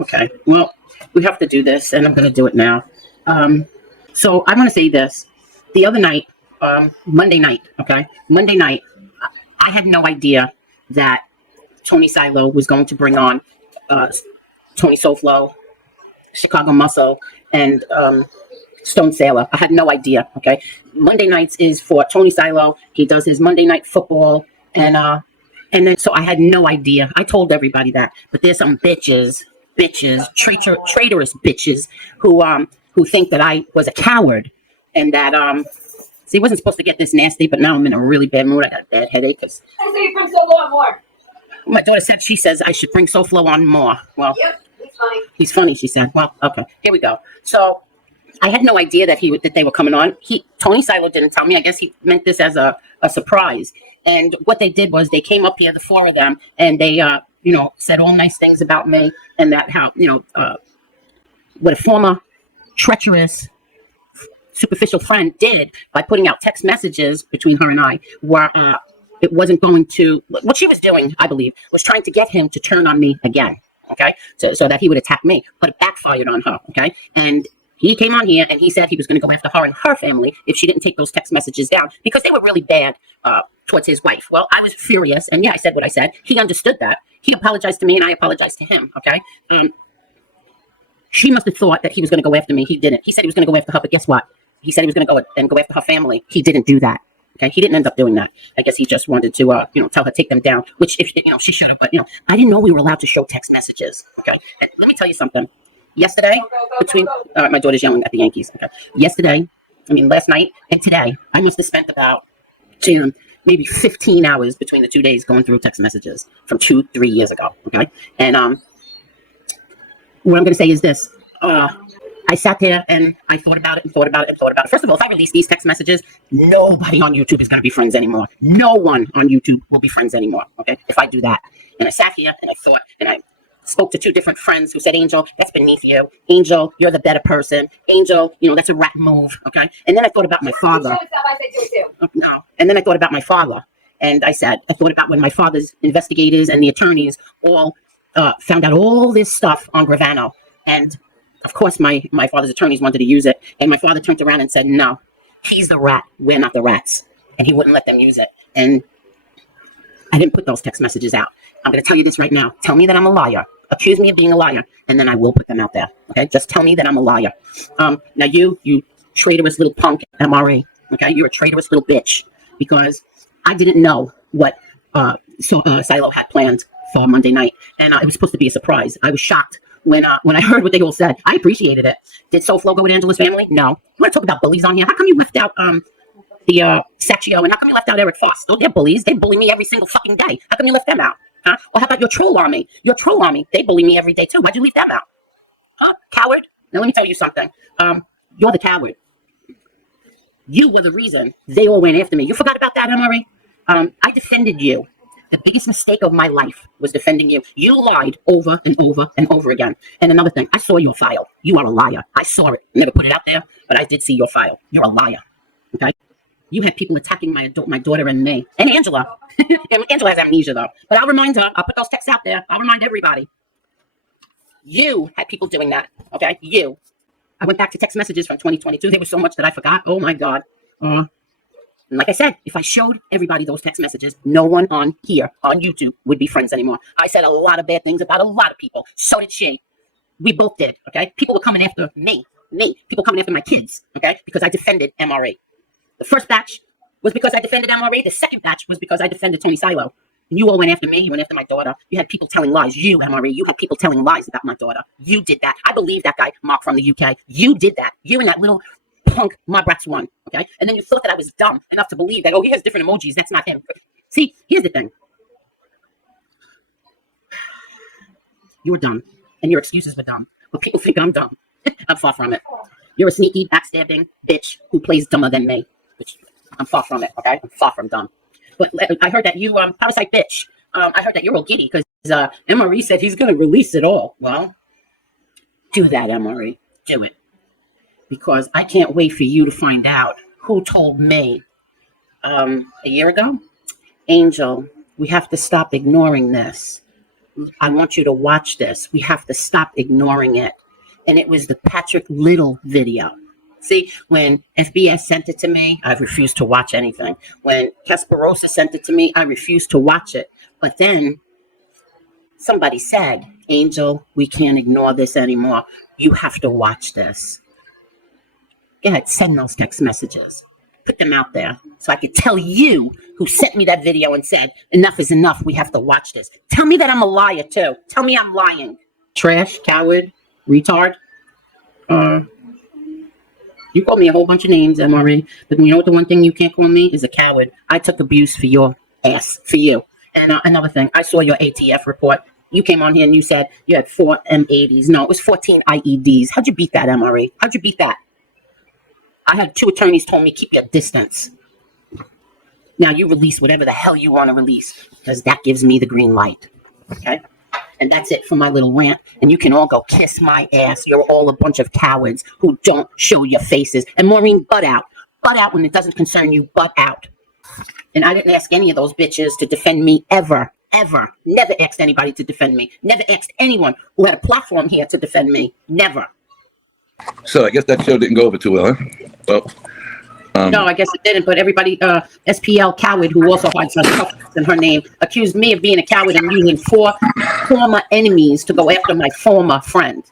Okay. Well, we have to do this, and I'm going to do it now. So I want to say this. The other night, Monday night, okay? Monday night, I had no idea that Tony Silo was going to bring on Tony Soflo, Chicago Muscle, and Stone Sailor. I had no idea, okay? Monday nights is for Tony Silo. He does his Monday Night Football, and then so I had no idea. I told everybody that, but there's some traitorous bitches who think that I was a coward and that see, wasn't supposed to get this nasty, but now I'm in a really bad mood. I got a bad headache because I say you bring Soflo on more. My daughter said she says I should bring Soflo on more. Well, Yep, he's funny. He's funny, she said. Well, okay, here we go. So I had no idea that they were coming on. Tony Silo didn't tell me. I guess he meant this as a surprise. And what they did was they came up here, the four of them, and they said all nice things about me and that how what a former treacherous superficial friend did by putting out text messages between her and I, where it wasn't going to, what she was doing, I believe, was trying to get him to turn on me again, okay, so that he would attack me, but it backfired on her, okay, and he came on here and he said he was going to go after her and her family if she didn't take those text messages down because they were really bad towards his wife. Well, I was furious, and yeah, I said what I said. He understood that. He apologized to me, and I apologized to him, okay? She must have thought that he was going to go after me. He didn't. He said he was going to go after her, but guess what? He said he was going to go after her family. He didn't do that. Okay, he didn't end up doing that. I guess he just wanted to, tell her take them down, which if she should have. But I didn't know we were allowed to show text messages. Okay, and let me tell you something. Yesterday, my daughter's yelling at the Yankees. Okay, last night and today, I must have spent about maybe 15 hours between the 2 days going through text messages from 2-3 years ago. Okay, and what I'm going to say is this. I sat there and I thought about it. First of all, if I release these text messages, nobody on YouTube is going to be friends anymore. No one on YouTube will be friends anymore, okay, if I do that. And I sat here and I thought, and I spoke to two different friends who said, Angel, that's beneath you. Angel, you're the better person. Angel, that's a rat move, okay? And then I thought about my father. No. And then I thought about my father. And I thought about when my father's investigators and the attorneys all found out all this stuff on Gravano. And of course, my father's attorneys wanted to use it. And my father turned around and said, no, he's the rat. We're not the rats. And he wouldn't let them use it. And I didn't put those text messages out. I'm going to tell you this right now. Tell me that I'm a liar. Accuse me of being a liar. And then I will put them out there. Okay? Just tell me that I'm a liar. Now you traitorous little punk MRE. Okay? You're a traitorous little bitch. Because I didn't know what Silo had planned for Monday night. And it was supposed to be a surprise. I was shocked when I heard what they all said. I appreciated it. Did SoFlo go with Angela's family? No. You want to talk about bullies on here? How come you left out the Sacchio, and how come you left out Eric Foss? Oh, they're bullies. They bully me every single fucking day. How come you left them out? Huh? Or how about your troll army? Your troll army, they bully me every day too. Why'd you leave them out? Huh? Coward? Now let me tell you something. You're the coward. You were the reason they all went after me. You forgot about that, MRE? I defended you. The biggest mistake of my life was defending you. You lied over and over and over again. And another thing, I saw your file. You are a liar. I saw it. Never put it out there, but I did see your file. You're a liar. Okay? You had people attacking my daughter and me. And Angela. Angela has amnesia, though. But I'll remind her. I'll put those texts out there. I'll remind everybody. You had people doing that. Okay? You. I went back to text messages from 2022. There was so much that I forgot. Oh, my God. And like I said, if I showed everybody those text messages, no one on here, on YouTube, would be friends anymore. I said a lot of bad things about a lot of people. So did she. We both did, okay? People were coming after me. People coming after my kids, okay? Because I defended MRA. The first batch was because I defended MRA. The second batch was because I defended Tony Silo. And you all went after me. You went after my daughter. You had people telling lies. You, MRA, you had people telling lies about my daughter. You did that. I believe that guy, Mark from the UK. You did that. You and that little punk, my brats won, okay? And then you thought that I was dumb enough to believe that, oh, he has different emojis. That's not him. See, here's the thing. You were dumb, and your excuses were dumb. But people think I'm dumb. I'm far from it. You're a sneaky, backstabbing bitch who plays dumber than me. Which I'm far from it, okay? I'm far from dumb. But I heard that you, parasite bitch, I heard that you're all giddy because MRE said he's going to release it all. Well, do that, MRE. Do it. Because I can't wait for you to find out who told me a year ago. Angel, we have to stop ignoring this. I want you to watch this. We have to stop ignoring it. And it was the Patrick Little video. See, when FBS sent it to me, I refused to watch anything. When Casparosa sent it to me, I refused to watch it. But then somebody said, Angel, we can't ignore this anymore. You have to watch this. Go ahead, send those text messages. Put them out there so I could tell you who sent me that video and said, enough is enough. We have to watch this. Tell me that I'm a liar, too. Tell me I'm lying. Trash, coward, retard. You call me a whole bunch of names, MRE, but you know what the one thing you can't call me is a coward. I took abuse for your ass, for you. And another thing, I saw your ATF report. You came on here and you said you had 4 M80s. No, it was 14 IEDs. How'd you beat that, MRE? How'd you beat that? I had 2 attorneys told me keep your distance. Now you release whatever the hell you want to release because that gives me the green light. Okay? And that's it for my little rant. And you can all go kiss my ass. You're all a bunch of cowards who don't show your faces. And Maureen, butt out. Butt out when it doesn't concern you. Butt out. And I didn't ask any of those bitches to defend me ever. Ever. Never asked anybody to defend me. Never asked anyone who had a platform here to defend me. Never. So I guess that show didn't go over too well, huh? Well, No, I guess it didn't. But everybody, SPL Coward, who also had some toughness in her name, accused me of being a coward and using 4 former enemies to go after my former friend.